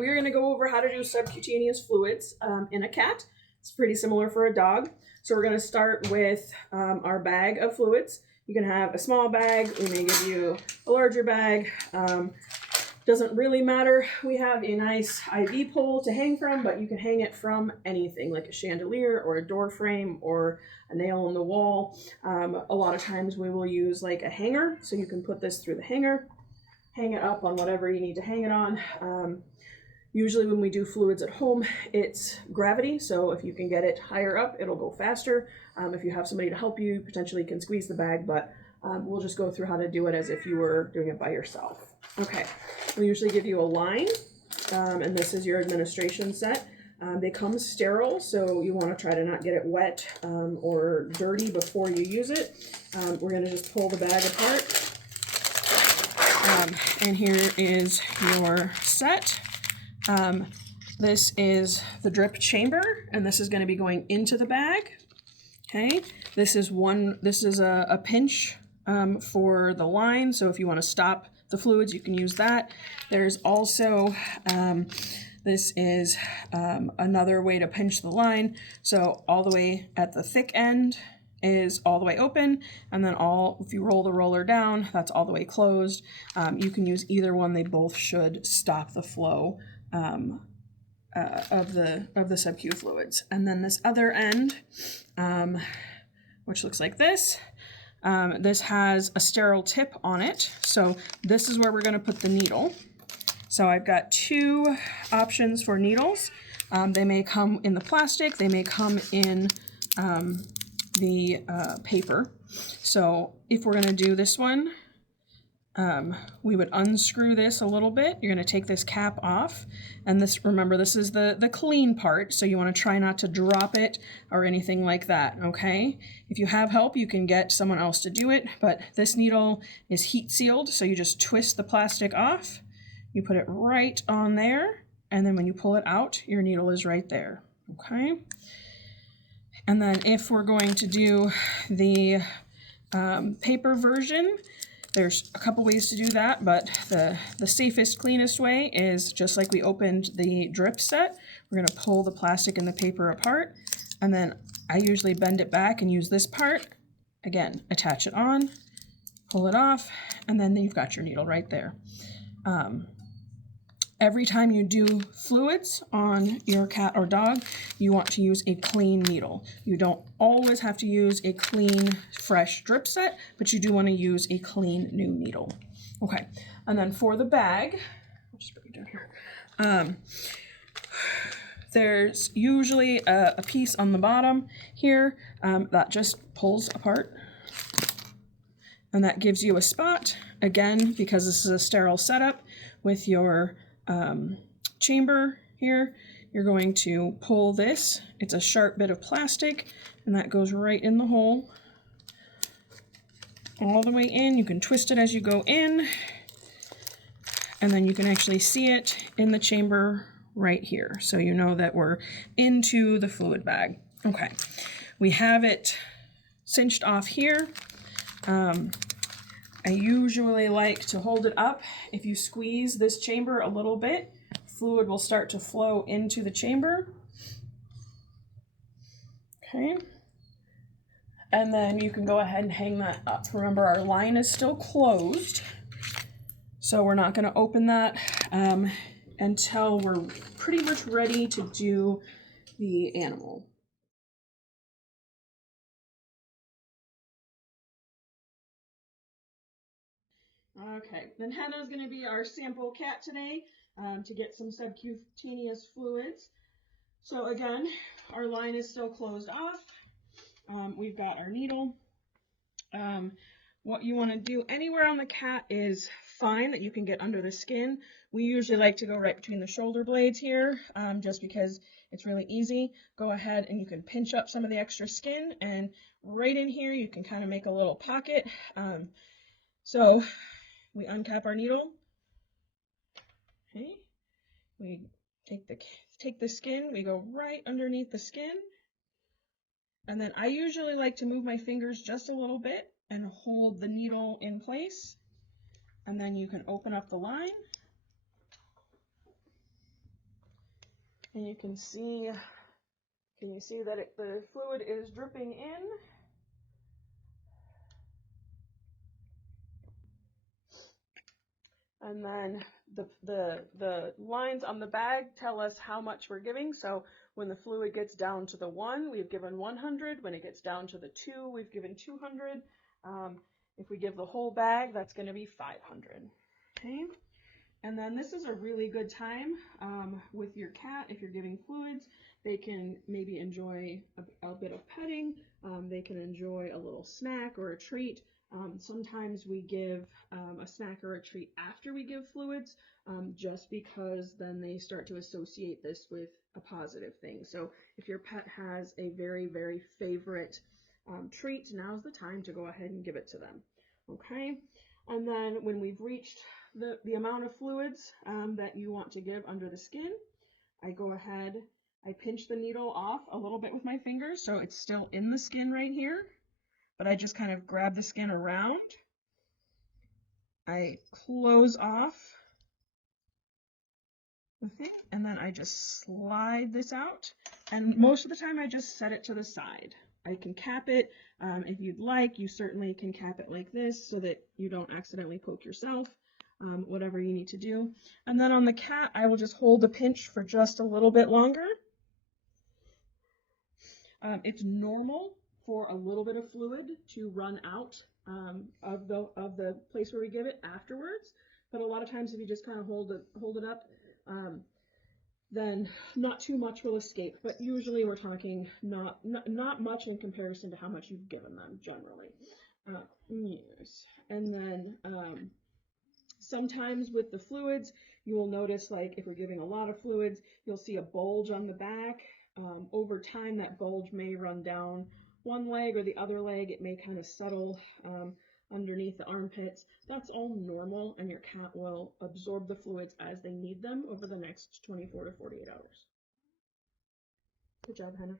we're going to go over how to do subcutaneous fluids in a cat. It's pretty similar for a dog. So we're going to start with our bag of fluids. You can have a small bag. We may give you a larger bag. Doesn't really matter. We have a nice IV pole to hang from, but you can hang it from anything like a chandelier or a door frame or a nail in the wall. A lot of times we will use like a hanger, so you can put this through the hanger, hang it up on whatever you need to hang it on. Usually when we do fluids at home, it's gravity, so if you can get it higher up, it'll go faster. If you have somebody to help you, potentially you can squeeze the bag, but we'll just go through how to do it as if you were doing it by yourself. Okay, we usually give you a line, and this is your administration set. They come sterile, so you want to try to not get it wet or dirty before you use it. We're going to just pull the bag apart. And here is your set. This is the drip chamber, and this is going to be going into the bag. Okay, this is a pinch for the line, so if you want to stop the fluids, you can use that. There's also this is another way to pinch the line, so all the way at the thick end is all the way open, and then if you roll the roller down, that's all the way closed. You can use either one. They both should stop the flow of the sub-Q fluids. And then this other end, which looks like this, this has a sterile tip on it. So this is where we're going to put the needle. So I've got two options for needles. They may come in the plastic, they may come in the paper. So if we're going to do this one, we would unscrew this a little bit. You're going to take this cap off, and remember, this is the clean part, so you want to try not to drop it or anything like that, okay? If you have help, you can get someone else to do it, but this needle is heat sealed, so you just twist the plastic off, you put it right on there, and then when you pull it out, your needle is right there, okay? And then if we're going to do the paper version, there's a couple ways to do that, but the safest, cleanest way is just like we opened the drip set. We're going to pull the plastic and the paper apart, and then I usually bend it back and use this part. Again, attach it on, pull it off, and then you've got your needle right there. Every time you do fluids on your cat or dog, you want to use a clean needle. You don't always have to use a clean, fresh drip set, but you do want to use a clean new needle. Okay, and then for the bag, I'll just bring it down here. There's usually a piece on the bottom here that just pulls apart, and that gives you a spot. Again, because this is a sterile setup with your chamber here, you're going to pull this. It's a sharp bit of plastic, and that goes right in the hole all the way in. You can twist it as you go in, and then you can actually see it in the chamber right here, so you know that we're into the fluid bag. Okay, we have it cinched off here. I usually like to hold it up. If you squeeze this chamber a little bit, fluid will start to flow into the chamber. Okay. And then you can go ahead and hang that up. Remember, our line is still closed, so we're not going to open that until we're pretty much ready to do the animal. Okay, then Hannah's going to be our sample cat today to get some subcutaneous fluids. So again, our line is still closed off. We've got our needle. What you want to do anywhere on the cat is fine that you can get under the skin. We usually like to go right between the shoulder blades here, just because it's really easy. Go ahead and you can pinch up some of the extra skin, and right in here you can kind of make a little pocket. So we uncap our needle. Okay, we take the skin, we go right underneath the skin, and then I usually like to move my fingers just a little bit and hold the needle in place, and then you can open up the line. And you can see that the fluid is dripping in. And then the lines on the bag tell us how much we're giving. So when the fluid gets down to the 1, we've given 100. When it gets down to the 2, we've given 200. If we give the whole bag, that's going to be 500. Okay. And then this is a really good time with your cat. If you're giving fluids, they can maybe enjoy a bit of petting. They can enjoy a little snack or a treat. Sometimes we give a snack or a treat after we give fluids, just because then they start to associate this with a positive thing. So if your pet has a very, very favorite treat, now's the time to go ahead and give it to them. Okay? And then when we've reached the amount of fluids that you want to give under the skin, I go ahead, I pinch the needle off a little bit with my fingers so it's still in the skin right here, but I just kind of grab the skin around. I close off with it, and then I just slide this out, and most of the time I just set it to the side. I can cap it if you'd like. You certainly can cap it like this so that you don't accidentally poke yourself. Whatever you need to do. And then on the cat, I will just hold the pinch for just a little bit longer. It's normal for a little bit of fluid to run out of the place where we give it afterwards, but a lot of times if you just kind of hold it up, then not too much will escape. But usually we're talking not much in comparison to how much you've given them generally. Yes. And then sometimes with the fluids, you will notice, like if we're giving a lot of fluids, you'll see a bulge on the back. Over time, that bulge may run down one leg or the other leg. It may kind of settle underneath the armpits. That's all normal, and your cat will absorb the fluids as they need them over the next 24 to 48 hours. Good job, Hannah.